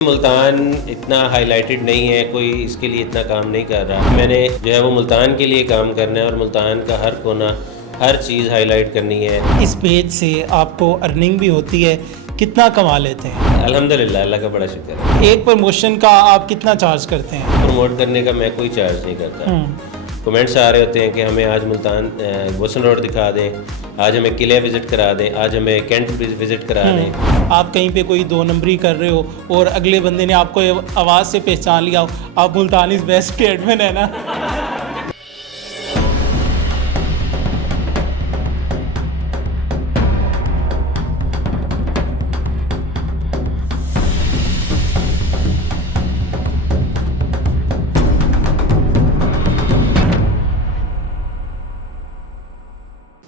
मुल्तान इतना हाईलाइटेड नहीं है, कोई इसके लिए इतना काम नहीं कर रहा। मैंने जो है वो मुल्तान के लिए काम करना है और मुल्तान का हर कोना, हर चीज़ हाईलाइट करनी है। इस पेज से आपको अर्निंग भी होती है, कितना कमा लेते हैं? अल्हम्दुलिल्लाह, अल्लाह का बड़ा शुक्र है। एक प्रमोशन का आप कितना चार्ज करते हैं? प्रमोट करने का मैं कोई चार्ज नहीं करता। कमेंट्स आ रहे होते हैं कि हमें आज मुल्तान बोसन रोड दिखा दें, आज हमें किले विज़िट करा दें, आज हमें कैंट विज़िट करा दें। आप कहीं पे कोई 2 नंबरी कर रहे हो और अगले बंदे ने आपको आवाज़ से पहचान लिया हो, आप मुल्तान इज़ बेस्ट के एडमिन है ना।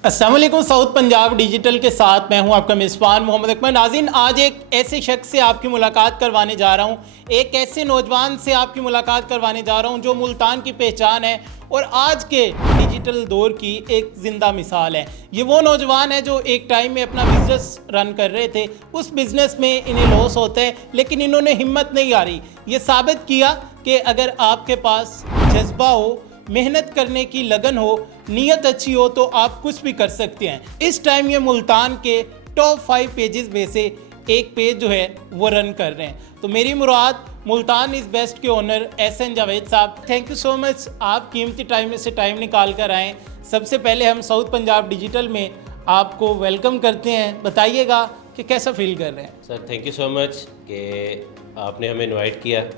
अस्सलाम वालेकुम, साउथ पंजाब डिजिटल के साथ मैं हूं आपका मेज़बान मोहम्मद अकमल। नाज़रीन, आज एक ऐसे शख्स से आपकी मुलाकात करवाने जा रहा हूं, एक ऐसे नौजवान से आपकी मुलाकात करवाने जा रहा हूं जो मुल्तान की पहचान है और आज के डिजिटल दौर की एक ज़िंदा मिसाल है। ये वो नौजवान है जो एक टाइम में अपना बिज़नेस रन कर रहे थे, उस बिज़नेस में इन्हें लॉस होता है लेकिन इन्होंने हिम्मत नहीं हारी। ये साबित किया कि अगर आपके पास जज्बा हो, मेहनत करने की लगन हो, नीयत अच्छी हो तो आप कुछ भी कर सकते हैं। इस टाइम ये मुल्तान के टॉप 5 पेजेस में से एक पेज जो है वो रन कर रहे हैं। तो मेरी मुराद मुल्तान इज़ बेस्ट के ओनर एहसन जावेद साहब, थैंक यू सो मच, आप कीमती टाइम में से टाइम निकाल कर आएँ। सबसे पहले हम साउथ पंजाब डिजिटल में आपको वेलकम करते हैं, बताइएगा कि कैसा फील कर रहे हैं। Sir thank you so much कि आपने हमें इनवाइट किया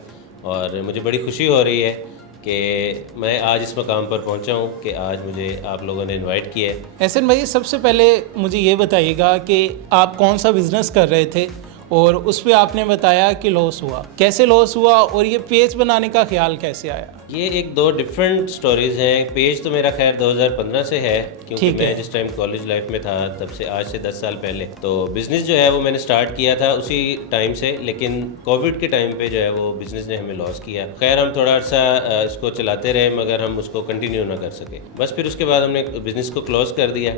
और मुझे बड़ी खुशी हो रही है कि मैं आज इस मकाम पर पहुंचा हूं कि आज मुझे आप लोगों ने इनवाइट किया है। एहसन भाई, सबसे पहले मुझे ये बताइएगा कि आप कौन सा बिज़नेस कर रहे थे और उस पर आपने बताया कि लॉस हुआ, कैसे लॉस हुआ और ये पेज बनाने का ख्याल कैसे आया? ये एक दो डिफरेंट स्टोरीज़ हैं। पेज तो मेरा खैर 2015 से है, क्योंकि मैं जिस टाइम कॉलेज लाइफ में था तब से, आज से 10 साल पहले। तो बिज़नेस जो है वो मैंने स्टार्ट किया था उसी टाइम से, लेकिन कोविड के टाइम पे जो है वो बिज़नेस ने हमें लॉस किया। खैर हम थोड़ा सा इसको चलाते रहे मगर हम उसको कंटिन्यू ना कर सके। बस फिर उसके बाद हमने बिज़नेस को क्लोज़ कर दिया।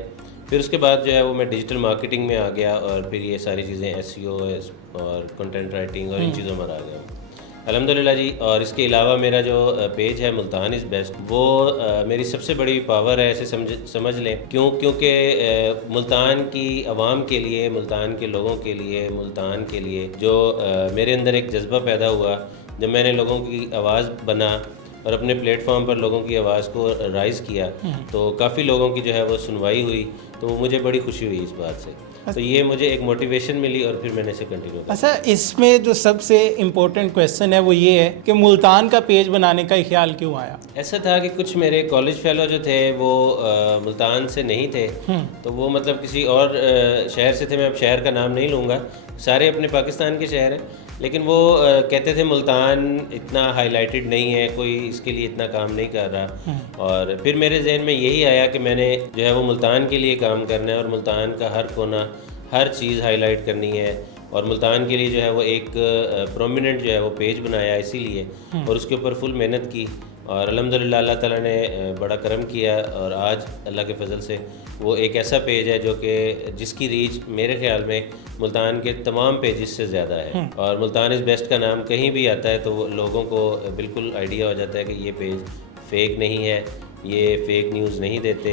फिर उसके बाद जो है वो मैं डिजिटल मार्केटिंग में आ गया और फिर ये सारी चीज़ें SEO और कंटेंट राइटिंग और इन चीज़ों में आ गया अल्हम्दुलिल्लाह जी। और इसके अलावा मेरा जो पेज है मुल्तान इज़ बेस्ट, वो मेरी सबसे बड़ी पावर है, ऐसे समझ लें। क्योंकि मुल्तान की आवाम के लिए, मुल्तान के लोगों के लिए, मुल्तान के लिए जो मेरे अंदर एक जज्बा पैदा हुआ जब मैंने लोगों की आवाज़ बना और अपने प्लेटफॉर्म पर लोगों की आवाज़ को राइज़ किया, तो काफ़ी लोगों की जो है वो सुनवाई हुई, तो मुझे बड़ी खुशी हुई इस बात से। तो ये मुझे एक मोटिवेशन मिली और फिर मैंने इसे कंटिन्यू किया। अच्छा, इसमें जो सबसे इम्पोर्टेंट क्वेश्चन है वो ये है कि मुल्तान का पेज बनाने का ख्याल क्यों आया? ऐसा था कि कुछ मेरे कॉलेज फेलो जो थे वो मुल्तान से नहीं थे, तो वो मतलब किसी और शहर से थे। मैं अब शहर का नाम नहीं लूँगा, सारे अपने पाकिस्तान के शहर हैं, लेकिन वो कहते थे मुल्तान इतना हाईलाइटेड नहीं है, कोई इसके लिए इतना काम नहीं कर रहा। और फिर मेरे जहन में यही आया कि मैंने जो है वो मुल्तान के लिए काम करना है और मुल्तान का हर कोना, हर चीज़ हाईलाइट करनी है। और मुल्तान के लिए जो है वो एक प्रोमिनेंट जो है वो पेज बनाया इसीलिए, और उसके ऊपर फुल मेहनत की और अल्हम्दुलिल्लाह अल्लाह ताला ने बड़ा करम किया। और आज अल्लाह के फजल से वो एक ऐसा पेज है जो कि जिसकी रीच मेरे ख्याल में मुल्तान के तमाम पेजेस से ज़्यादा है। और मुल्तान इज़ बेस्ट का नाम कहीं भी आता है तो लोगों को बिल्कुल आइडिया हो जाता है कि ये पेज फेक नहीं है, ये फेक न्यूज़ नहीं देते,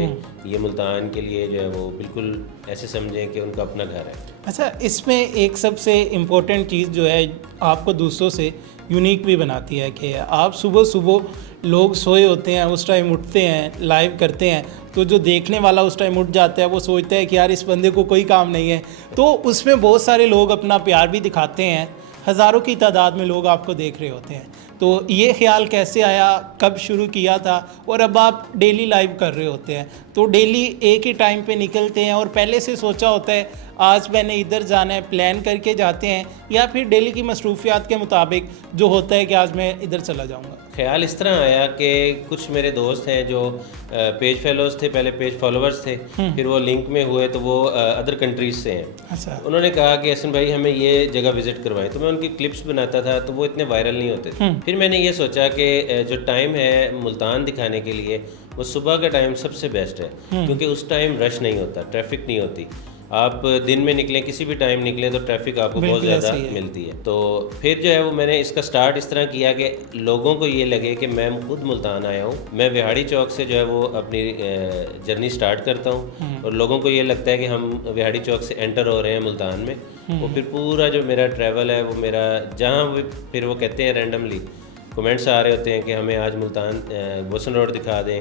ये मुल्तान के लिए जो है वो बिल्कुल ऐसे समझें कि उनका अपना घर है। अच्छा, इसमें एक सबसे इम्पोर्टेंट चीज़ जो है आपको दूसरों से यूनिक भी बनाती है कि आप सुबह सुबह लोग सोए होते हैं, उस टाइम उठते हैं, लाइव करते हैं, तो जो देखने वाला उस टाइम उठ जाता है, वो सोचता है कि यार इस बंदे को कोई काम नहीं है। तो उसमें बहुत सारे लोग अपना प्यार भी दिखाते हैं, हज़ारों की तादाद में लोग आपको देख रहे होते हैं। तो ये ख्याल कैसे आया, कब शुरू किया था और अब आप डेली लाइव कर रहे होते हैं, तो डेली एक ही टाइम पे निकलते हैं और पहले से सोचा होता है आज मैंने इधर जाना है, प्लान करके जाते हैं, या फिर डेली की मसरूफियात के मुताबिक जो होता है कि आज मैं इधर चला जाऊंगा? ख्याल इस तरह आया कि कुछ मेरे दोस्त हैं जो पेज फेलोज़ थे, पहले पेज फॉलोअर्स थे, फिर वो लिंक में हुए तो वो अदर कंट्रीज़ से हैं। अच्छा। उन्होंने कहा कि हसन भाई हमें ये जगह विज़िट करवाएं, तो मैं उनकी क्लिप्स बनाता था तो वो इतने वायरल नहीं होते थे। फिर मैंने ये सोचा कि जो टाइम है मुल्तान दिखाने के लिए वो सुबह का टाइम सबसे बेस्ट है, क्योंकि उस टाइम रश नहीं होता, ट्रैफिक नहीं होती। आप दिन में निकलें, किसी भी टाइम निकलें तो ट्रैफिक आपको बहुत ज़्यादा मिलती है। तो फिर जो है वो मैंने इसका स्टार्ट इस तरह किया कि लोगों को ये लगे कि मैं खुद मुल्तान आया हूँ। मैं विहाड़ी चौक से जो है वो अपनी जर्नी स्टार्ट करता हूँ और लोगों को ये लगता है कि हम विहाड़ी चौक से एंटर हो रहे हैं मुल्तान में। और फिर पूरा जो मेरा ट्रैवल है वो मेरा जहाँ फिर वो कहते हैं रैंडमली कमेंट्स आ रहे होते हैं कि हमें आज मुल्तान बोसन रोड दिखा दें,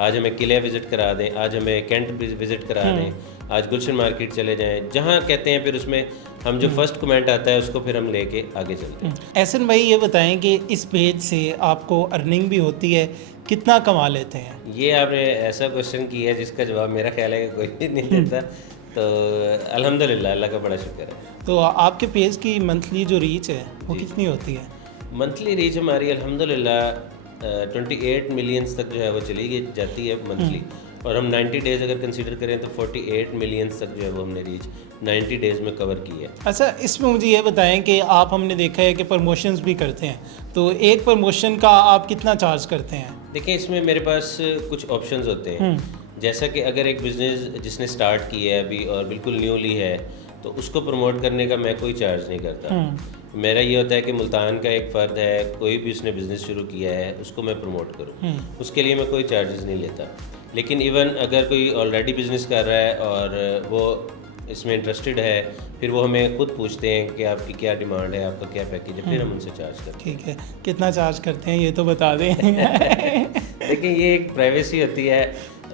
आज हमें किले विज़िट करा दें, आज हमें कैंट विज़िट करा दें, आज गुलशन मार्केट चले जाएं, जहाँ कहते हैं। फिर उसमें हम जो फर्स्ट कमेंट आता है उसको फिर हम लेके आगे चलते हैं। एहसन भाई ये बताएं कि इस पेज से आपको अर्निंग भी होती है, कितना कमा लेते हैं? ये आपने ऐसा क्वेश्चन किया है जिसका जवाब मेरा ख्याल है कि कोई नहीं देता। तो अल्हम्दुलिल्लाह, अल्लाह का बड़ा शुक्र है। तो आपके पेज की मंथली जो रीच है वो कितनी होती है? मंथली रीच हमारी अल्हम्दुलिल्लाह 28 मिलियंस तक जो है वो चली जाती है मंथली। और हम 90 डेज़ अगर कंसीडर करें तो 48 मिलियंस तक जो है वो हमने रीच 90 डेज़ में कवर की है। अच्छा, इसमें मुझे ये बताएं कि आप, हमने देखा है कि प्रमोशंस भी करते हैं, तो एक प्रमोशन का आप कितना चार्ज करते हैं? देखिए, इसमें मेरे पास कुछ ऑप्शंस होते हैं। जैसा कि अगर एक बिज़नेस जिसने स्टार्ट किया है अभी और बिल्कुल न्यूली है तो उसको प्रमोट करने का मैं कोई चार्ज नहीं करता। मेरा ये होता है कि मुल्तान का एक फ़र्द है, कोई भी उसने बिज़नेस शुरू किया है उसको मैं प्रमोट करूँ, उसके लिए मैं कोई चार्जेस नहीं लेता। लेकिन इवन अगर कोई ऑलरेडी बिज़नेस कर रहा है और वो इसमें इंटरेस्टेड है, फिर वो हमें खुद पूछते हैं कि आपकी क्या डिमांड है, आपका क्या पैकेज है, फिर हम उनसे चार्ज करते हैं। ठीक है, कितना चार्ज करते हैं ये तो बता दें। देखिए, ये एक प्राइवेसी होती है,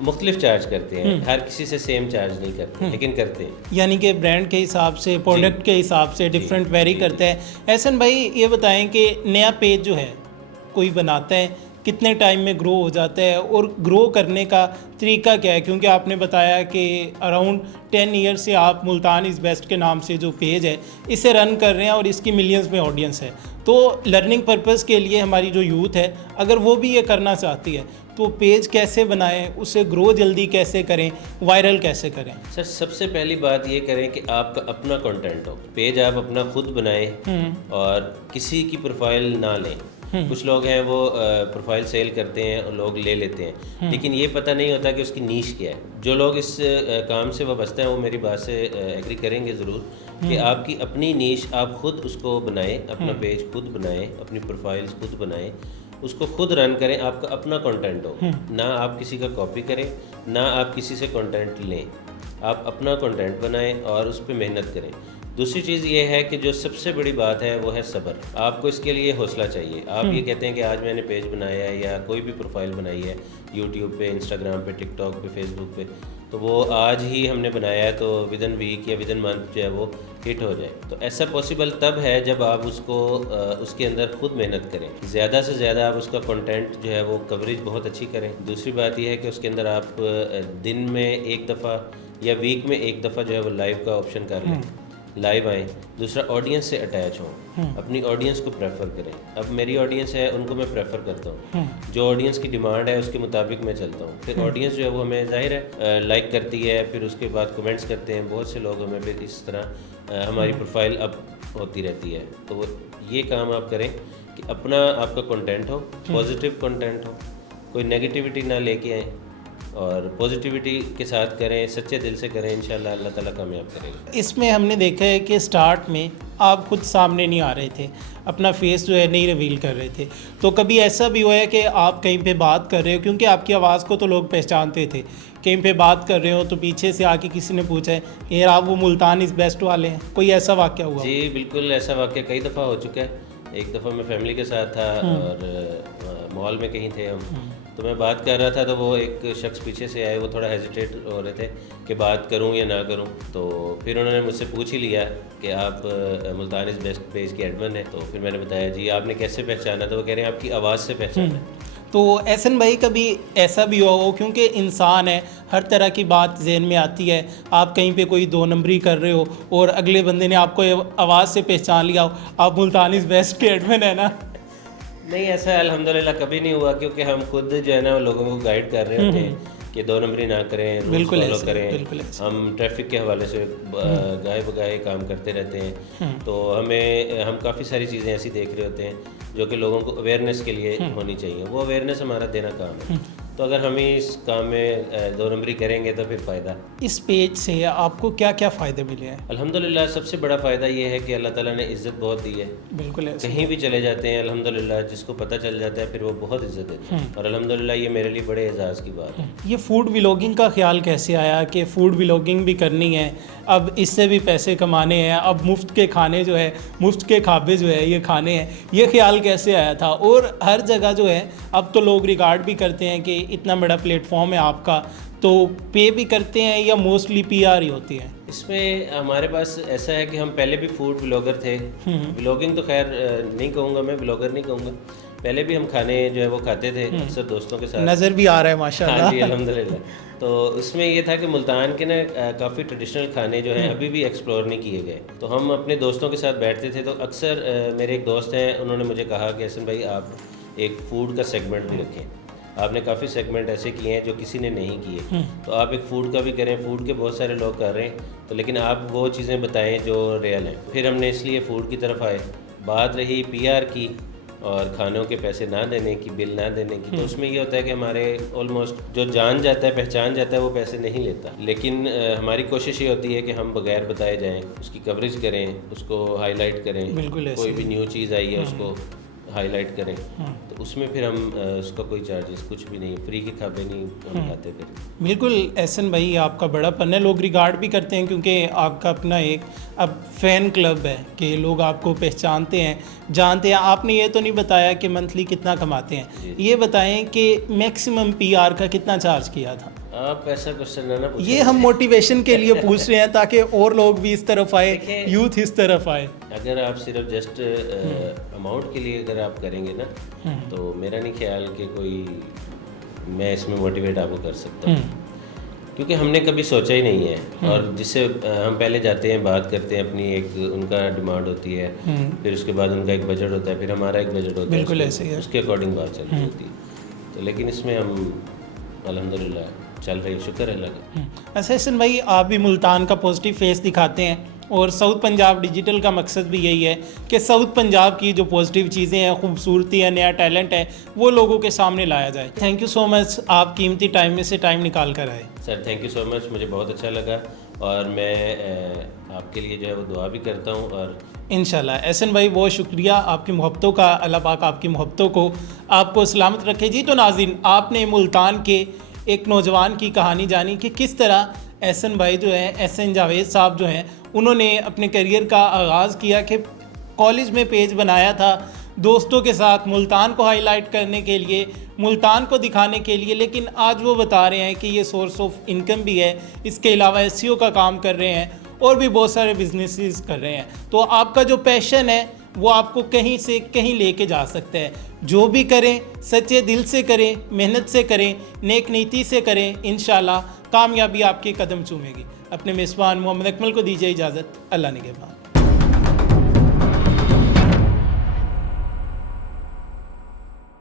मुख्तलिफ चार्ज करते हैं, हर किसी से सेम चार्ज नहीं करते, लेकिन करते हैं। यानी कि ब्रांड के हिसाब से, प्रोडक्ट के हिसाब से डिफरेंट वेरी करते हैं। एहसन भाई ये बताएं कि नया पेज जो है कोई बनाता है, कितने टाइम में ग्रो हो जाता है और ग्रो करने का तरीका क्या है? क्योंकि आपने बताया कि अराउंड 10 ईयर से आप मुल्तान इज़ बेस्ट के नाम से जो पेज है इसे रन कर रहे हैं और इसकी मिलियंस में ऑडियंस है। तो लर्निंग पर्पज़ के लिए हमारी जो यूथ है, अगर वो भी ये करना चाहती है तो पेज कैसे बनाएं, उसे ग्रो जल्दी कैसे करें, वायरल कैसे करें? सर, सबसे पहली बात ये करें कि आपका अपना कंटेंट हो। पेज आप अपना खुद बनाएं और किसी की प्रोफाइल ना लें। कुछ लोग हैं वो प्रोफाइल सेल करते हैं और लोग ले लेते हैं, लेकिन ये पता नहीं होता कि उसकी नीश क्या है। जो लोग इस काम से वाबस्ता हैं वो मेरी बात से एग्री करेंगे ज़रूर कि आपकी अपनी नीश आप खुद उसको बनाएं, अपना पेज खुद बनाएं, अपनी प्रोफाइल्स खुद बनाएं, उसको खुद रन करें, आपका अपना कंटेंट हो। ना आप किसी का कॉपी करें, ना आप किसी से कंटेंट लें, आप अपना कंटेंट बनाएं और उस पर मेहनत करें। दूसरी चीज़ ये है कि जो सबसे बड़ी बात है वो है सब्र। आपको इसके लिए हौसला चाहिए। आप ये कहते हैं कि आज मैंने पेज बनाया है या कोई भी प्रोफाइल बनाई है यूट्यूब पे, इंस्टाग्राम पे, टिकटॉक पे, फेसबुक पे, तो वो आज ही हमने बनाया है तो विद इन वीक या विद इन मंथ जो है वो हिट हो जाए। तो ऐसा पॉसिबल तब है जब आप उसको उसके अंदर खुद मेहनत करें, ज़्यादा से ज़्यादा आप उसका कंटेंट जो है वो कवरेज बहुत अच्छी करें। दूसरी बात यह है कि उसके अंदर आप दिन में एक दफ़ा या वीक में एक दफ़ा जो है वो लाइव का ऑप्शन कर लें, लाइव आएँ। दूसरा, ऑडियंस से अटैच हों, अपनी ऑडियंस को प्रेफर करें। अब मेरी ऑडियंस है, उनको मैं प्रेफर करता हूँ, जो ऑडियंस की डिमांड है उसके मुताबिक मैं चलता हूँ। फिर ऑडियंस जो है वो हमें ज़ाहिर है लाइक करती है, फिर उसके बाद कमेंट्स करते हैं बहुत से लोग हमें, फिर इस तरह हमारी प्रोफाइल अप होती रहती है। तो ये काम आप करें कि अपना आपका कंटेंट हो, पॉजिटिव कंटेंट हो, कोई नेगेटिविटी ना लेके आएँ और पॉजिटिविटी के साथ करें, सच्चे दिल से करें, इंशाल्लाह अल्लाह ताला कामयाब करेगा। इसमें हमने देखा है कि स्टार्ट में आप खुद सामने नहीं आ रहे थे, अपना फेस जो है नहीं रिवील कर रहे थे, तो कभी ऐसा भी हुआ है कि आप कहीं पे बात कर रहे हो, क्योंकि आपकी आवाज़ को तो लोग पहचानते थे, कहीं पे बात कर रहे हो तो पीछे से आके किसी ने पूछा है यार आप वो मुल्तान इज़ बेस्ट वाले हैं, कोई ऐसा वाक़या हुआ? जी बिल्कुल, ऐसा वाक़या कई दफ़ा हो चुका है। एक दफ़ा मैं फैमिली के साथ था और मॉल में कहीं थे हम, तो मैं बात कर रहा था तो वो एक शख्स पीछे से आए, वो थोड़ा हेजिटेट हो रहे थे कि बात करूं या ना करूं। तो फिर उन्होंने मुझसे पूछ ही लिया कि आप मुल्तान इज़ बेस्ट पेज के एडमिन हैं। तो फिर मैंने बताया जी आपने कैसे पहचाना, तो वो कह रहे हैं आपकी आवाज़ से पहचाना। तो एहसन भाई कभी ऐसा भी हुआ हो, क्योंकि इंसान है, हर तरह की बात जहन में आती है, आप कहीं पे कोई दो नंबरी कर रहे हो और अगले बंदे ने आपको आवाज़ से पहचान लिया हो, आप मुल्तान इज़ बेस्ट के एडमिन है ना? नहीं, ऐसा अल्हम्दुलिल्लाह कभी नहीं हुआ, क्योंकि हम खुद जो है ना लोगों को गाइड कर रहे होते हैं कि दो नंबरी ना करें, बिल्कुल फॉलो करें। बिल्कुल ऐसे। हम ट्रैफिक के हवाले से गाए बगाए काम करते रहते हैं, तो हम काफ़ी सारी चीज़ें ऐसी देख रहे होते हैं जो कि लोगों को अवेयरनेस के लिए होनी चाहिए, वो अवेयरनेस हमारा देना काम है। तो अगर हम ही इस काम में दो नंबरी करेंगे तो फिर फ़ायदा। इस पेज से आपको क्या क्या फ़ायदे मिले हैं? अल्हम्दुलिल्लाह सबसे बड़ा फ़ायदा ये है कि अल्लाह ताला ने इज़्ज़त बहुत दी है। बिल्कुल ऐसे कहीं भी चले जाते हैं अल्हम्दुलिल्लाह, जिसको पता चल जाता है फिर वो बहुत इज़्ज़त देता है, और अल्हम्दुलिल्लाह ये मेरे लिए बड़े एजाज़ की बात है। ये फूड व्लॉगिंग का ख्याल कैसे आया कि फ़ूड व्लॉगिंग भी करनी है, अब इससे भी पैसे कमाने हैं, अब मुफ्त के खाने जो है, मुफ्त के खाबे जो है ये खाने हैं, ये ख्याल कैसे आया था? और हर जगह जो है अब तो लोग रिगार्ड भी करते हैं कि इतना बड़ा प्लेटफॉर्म है आपका, तो पे भी करते हैं या मोस्टली पीआर ही होती है? इसमें हमारे पास ऐसा है कि हम पहले भी फूड ब्लॉगर थे। ब्लॉगिंग तो खैर नहीं कहूँगा मैं, ब्लॉगर नहीं कहूँगा। पहले भी हम खाने जो है वो खाते थे अक्सर दोस्तों के साथ। नज़र भी आ रहा है माशाल्लाह। हाँ जी अल्हम्दुलिल्लाह। तो उसमें ये था कि मुल्तान के ना काफ़ी ट्रेडिशनल खाने जो हैं अभी भी एक्सप्लोर नहीं किए गए। तो हम अपने दोस्तों के साथ बैठते थे, तो अक्सर मेरे एक दोस्त हैं, उन्होंने मुझे कहा कि हसन भाई आप एक फ़ूड का सेगमेंट भी रखें। आपने काफ़ी सेगमेंट ऐसे किए हैं जो किसी ने नहीं किए, तो आप एक फ़ूड का भी करें। फ़ूड के बहुत सारे लोग कर रहे हैं, तो लेकिन आप वो चीज़ें बताएं जो रियल हैं। फिर हमने इसलिए फ़ूड की तरफ आए। बात रही पीआर की और खानों के पैसे ना देने की, बिल ना देने की, तो उसमें ये होता है कि हमारे ऑलमोस्ट जो जान जाता है, पहचान जाता है, वो पैसे नहीं लेता। लेकिन हमारी कोशिश ये होती है कि हम बगैर बताए जाएं, उसकी कवरेज करें, उसको हाईलाइट करें। बिल्कुल ऐसे कोई भी न्यू चीज़ आई है उसको हाईलाइट करें, तो उसमें फिर हम उसका कोई चार्जेस कुछ भी नहीं, फ्री के खाते नहीं हम खाते फिर। बिल्कुल एहसन भाई, आपका बड़ा पन है, लोग रिगार्ड भी करते हैं क्योंकि आपका अपना एक अब फ़ैन क्लब है कि लोग आपको पहचानते हैं, जानते हैं। आपने ये तो नहीं बताया कि मंथली कितना कमाते हैं, ये बताएं कि मैक्सिमम पीआर का कितना चार्ज किया था? आप ऐसा क्वेश्चन ना पूछें। ये हम मोटिवेशन के लिए पूछ रहे हैं ताकि और लोग भी इस तरफ आए, यूथ इस तरफ आए। अगर आप सिर्फ जस्ट अमाउंट के लिए अगर आप करेंगे ना, तो मेरा नहीं ख्याल कि कोई मैं इसमें मोटिवेट आपको कर सकता हूँ, क्योंकि हमने कभी सोचा ही नहीं है। और जिससे हम पहले जाते हैं, बात करते हैं अपनी, एक उनका डिमांड होती है, फिर उसके बाद उनका एक बजट होता है, फिर हमारा एक बजट होता है, बिल्कुल ऐसे ही है। उसके अकॉर्डिंग बात चल रही होती है। तो लेकिन इसमें हम अल्हम्दुलिल्लाह चल रही, शुक्र है अल्लाह का। अच्छा हसन भाई, आप भी मुल्तान का पॉजिटिव फेस दिखाते हैं और साउथ पंजाब डिजिटल का मकसद भी यही है कि साउथ पंजाब की जो पॉजिटिव चीज़ें हैं, खूबसूरती है, नया टैलेंट है, वो लोगों के सामने लाया जाए। थैंक यू सो मच, आप कीमती टाइम में से टाइम निकाल कर आए। Sir thank you so much, मुझे बहुत अच्छा लगा, और मैं आपके लिए जो है वो दुआ भी करता हूँ। और इंशाल्लाह एहसन भाई, बहुत शुक्रिया आपकी मोहब्बतों का, अल्लाह पाक आपकी मोहब्बतों को आपको सलामत रखे जी। तो नाज़रीन, आपने मुल्तान के एक नौजवान की कहानी जानी कि किस तरह एहसन भाई जो है, एहसन जावेद साहब जो हैं, उन्होंने अपने करियर का आगाज़ किया कि कॉलेज में पेज बनाया था दोस्तों के साथ मुल्तान को हाईलाइट करने के लिए, मुल्तान को दिखाने के लिए, लेकिन आज वो बता रहे हैं कि ये सोर्स ऑफ इनकम भी है। इसके अलावा एसईओ का काम कर रहे हैं और भी बहुत सारे बिजनेसेस कर रहे हैं। तो आपका जो पैशन है वो आपको कहीं से कहीं लेके जा सकता है। जो भी करें सच्चे दिल से करें, मेहनत से करें, नेक नीति से करें, इंशाल्लाह कामयाबी आपके कदम चूमेगी। अपने मेज़बान मोहम्मद अकमल को दीजिए इजाज़त। अल्लाह निगहबान।